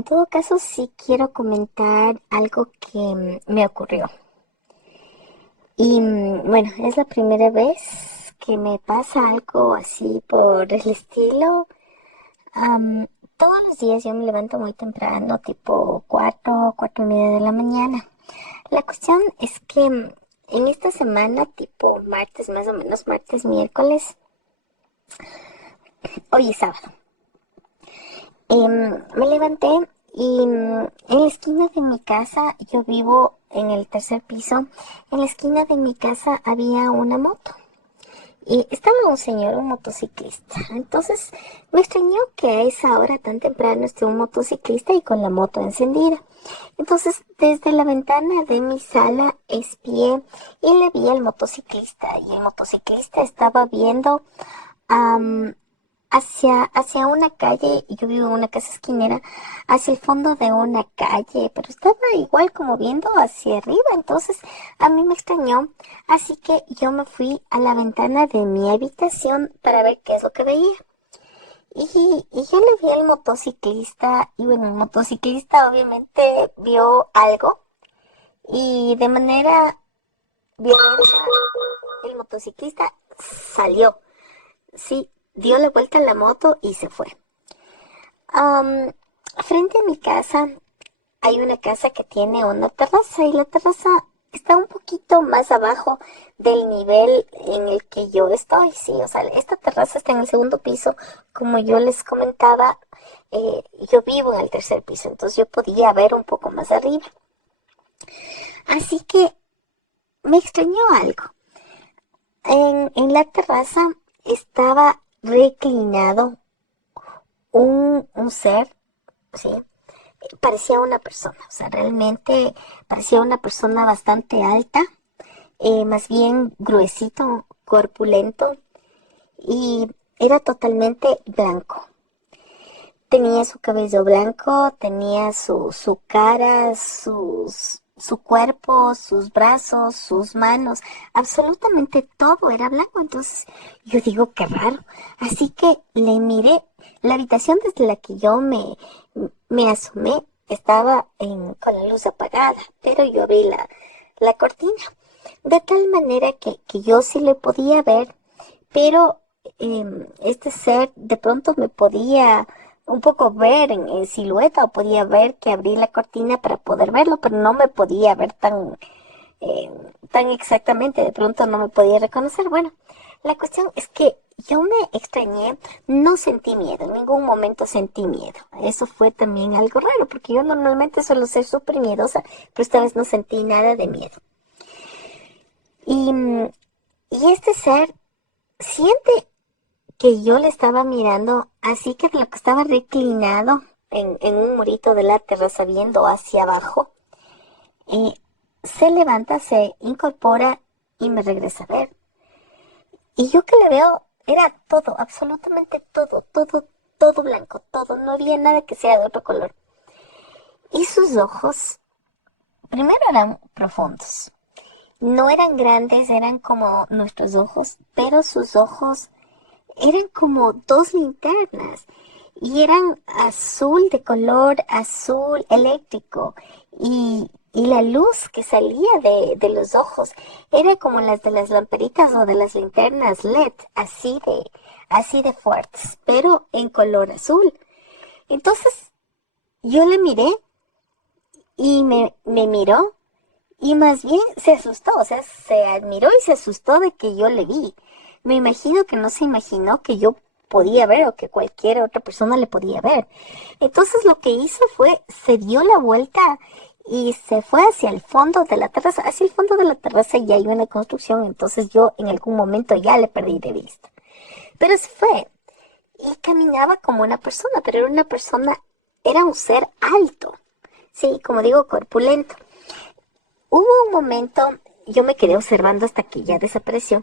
En todo caso, sí quiero comentar algo que me ocurrió. Y bueno, es la primera vez que me pasa algo así por el estilo. Am, Todos los días yo me levanto muy temprano, tipo 4:30 de la mañana. La cuestión es que en esta semana, tipo martes, más o menos martes, miércoles, hoy es sábado, me levanté y en la esquina de mi casa, yo vivo en el tercer piso, en la esquina de mi casa había una moto. Y estaba un señor, un motociclista. Entonces me extrañó que a esa hora tan temprano esté un motociclista y con la moto encendida. Entonces desde la ventana de mi sala espié y le vi al motociclista. Y el motociclista estaba viendo am, hacia una calle, y yo vivo en una casa esquinera, hacia el fondo de una calle, pero estaba igual como viendo hacia arriba, entonces a mí me extrañó, así que yo me fui a la ventana de mi habitación para ver qué es lo que veía. Y yo le vi al motociclista, y bueno, el motociclista obviamente vio algo, y de manera violenta el motociclista salió. Sí, dio la vuelta a la moto y se fue. Am, Frente a mi casa hay una casa que tiene una terraza y la terraza está un poquito más abajo del nivel en el que yo estoy. Sí, o sea, esta terraza está en el segundo piso. Como yo les comentaba, yo vivo en el tercer piso, entonces yo podía ver un poco más arriba. Así que me extrañó algo. En la terraza estaba reclinado un ser, ¿sí? Parecía una persona, o sea, realmente parecía una persona bastante alta, más bien gruesito, corpulento, y era totalmente blanco. Tenía su cabello blanco, tenía su cara, su cuerpo, sus brazos, sus manos, absolutamente todo era blanco. Entonces yo digo, qué raro. Así que le miré. La habitación desde la que yo me asomé estaba con la luz apagada, pero yo abrí la cortina. De tal manera que yo sí le podía ver, pero este ser de pronto me podía un poco ver en silueta, o podía ver que abrí la cortina para poder verlo, pero no me podía ver eh, tan exactamente, de pronto no me podía reconocer. Bueno, la cuestión es que yo me extrañé, no sentí miedo, en ningún momento sentí miedo. Eso fue también algo raro, porque yo normalmente suelo ser súper miedosa, pero esta vez no sentí nada de miedo. Y, y este ser siente que yo le estaba mirando, así que de lo que estaba reclinado en un murito de la terraza viendo hacia abajo, y se levanta, se incorpora y me regresa a ver. Y yo que le veo, era todo, absolutamente todo, todo, todo blanco, todo, no había nada que sea de otro color. Y sus ojos, primero eran profundos, no eran grandes, eran como nuestros ojos, pero sus ojos eran como dos linternas y eran azul, de color azul eléctrico, y la luz que salía de los ojos era como las de las lamparitas o de las linternas LED, así de fuertes, pero en color azul. Entonces yo le miré y me miró, y más bien se asustó, o sea, se admiró y se asustó de que yo le vi. Me imagino que no se imaginó que yo podía ver, o que cualquier otra persona le podía ver. Entonces lo que hizo fue, se dio la vuelta y se fue hacia el fondo de la terraza. Hacia el fondo de la terraza ya hay una construcción, entonces yo en algún momento ya le perdí de vista. Pero se fue y caminaba como una persona, pero era una persona, era un ser alto. Sí, como digo, corpulento. Hubo un momento, yo me quedé observando hasta que ya desapareció.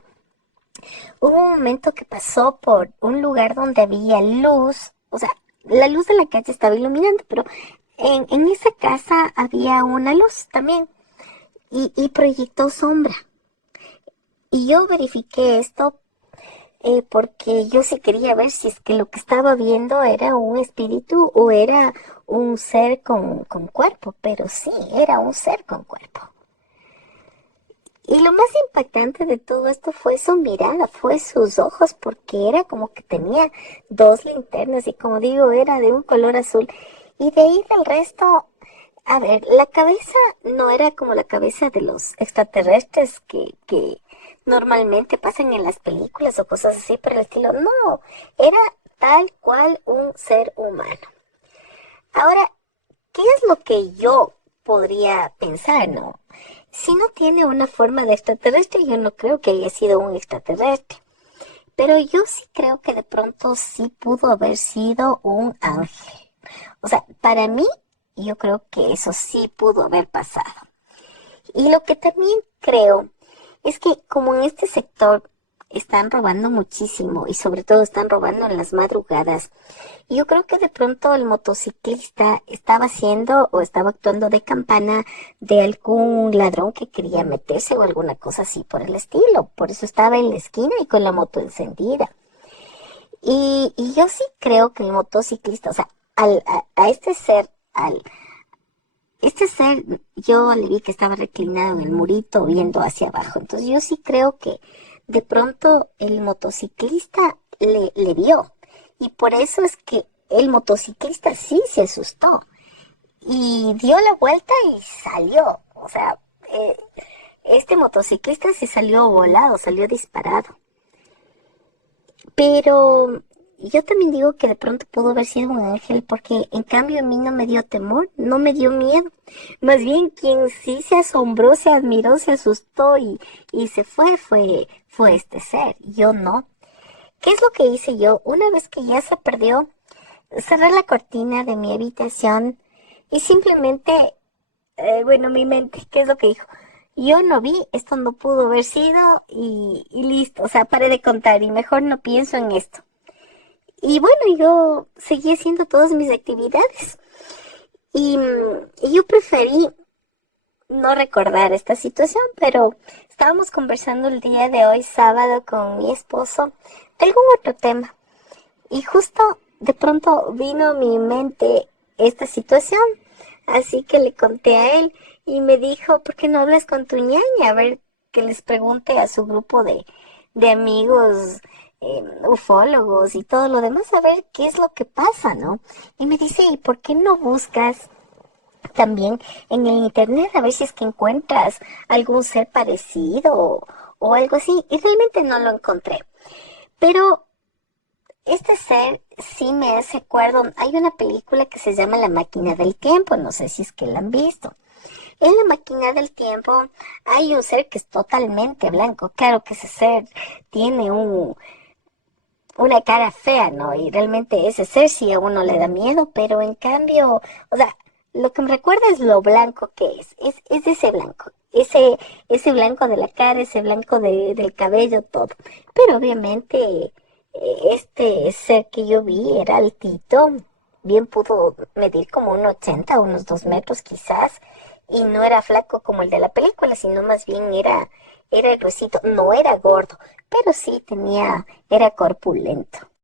Hubo un momento que pasó por un lugar donde había luz, o sea, la luz de la calle estaba iluminando, pero en esa casa había una luz también, y proyectó sombra. Y yo verifiqué esto, porque yo sí quería ver si es que lo que estaba viendo era un espíritu o era un ser con cuerpo, pero sí, era un ser con cuerpo. Y lo más impactante de todo esto fue su mirada, fue sus ojos, porque era como que tenía dos linternas y como digo, era de un color azul. Y de ahí del resto, a ver, la cabeza no era como la cabeza de los extraterrestres que normalmente pasan en las películas o cosas así por el estilo. No, era tal cual un ser humano. Ahora, ¿qué es lo que yo podría pensar, no? Si no tiene una forma de extraterrestre, yo no creo que haya sido un extraterrestre. Pero yo sí creo que de pronto sí pudo haber sido un ángel. O sea, para mí, yo creo que eso sí pudo haber pasado. Y lo que también creo es que como en este sector están robando muchísimo y sobre todo están robando en las madrugadas, yo creo que de pronto el motociclista estaba haciendo o estaba actuando de campana de algún ladrón que quería meterse o alguna cosa así por el estilo. Por eso estaba en la esquina y con la moto encendida. Y yo sí creo que el motociclista, o sea, a este ser, yo le vi que estaba reclinado en el murito viendo hacia abajo. Entonces yo sí creo que de pronto el motociclista le vio. Y por eso es que el motociclista sí se asustó. Y dio la vuelta y salió. O sea, este motociclista se salió volado, salió disparado. Pero yo también digo que de pronto pudo haber sido un ángel porque en cambio a mí no me dio temor, no me dio miedo. Más bien quien sí se asombró, se admiró, se asustó y se fue este ser. Yo no. ¿Qué es lo que hice yo? Una vez que ya se perdió, cerré la cortina de mi habitación y simplemente, bueno, mi mente, ¿qué es lo que dijo? Yo no vi, esto no pudo haber sido y listo, o sea, paré de contar y mejor no pienso en esto. Y bueno, yo seguí haciendo todas mis actividades y yo preferí no recordar esta situación, pero estábamos conversando el día de hoy, sábado, con mi esposo de algún otro tema. Y justo de pronto vino a mi mente esta situación, así que le conté a él y me dijo, ¿por qué no hablas con tu ñaña? A ver, que les pregunte a su grupo de amigos ufólogos y todo lo demás, a ver qué es lo que pasa, ¿no? Y me dice, ¿y por qué no buscas también en el internet a ver si es que encuentras algún ser parecido o algo así? Y realmente no lo encontré. Pero este ser sí me hace acuerdo. Hay una película que se llama La Máquina del Tiempo, no sé si es que la han visto. En La Máquina del Tiempo hay un ser que es totalmente blanco. Claro que ese ser tiene una cara fea, ¿no? Y realmente ese ser sí a uno le da miedo, pero en cambio, o sea, lo que me recuerda es lo blanco que es ese blanco. Ese blanco de la cara, ese blanco del cabello, todo. Pero obviamente este ser que yo vi era altito, bien pudo medir como un 80, unos 2 metros quizás, y no era flaco como el de la película, sino más bien era gruesito, no era gordo, pero sí era corpulento.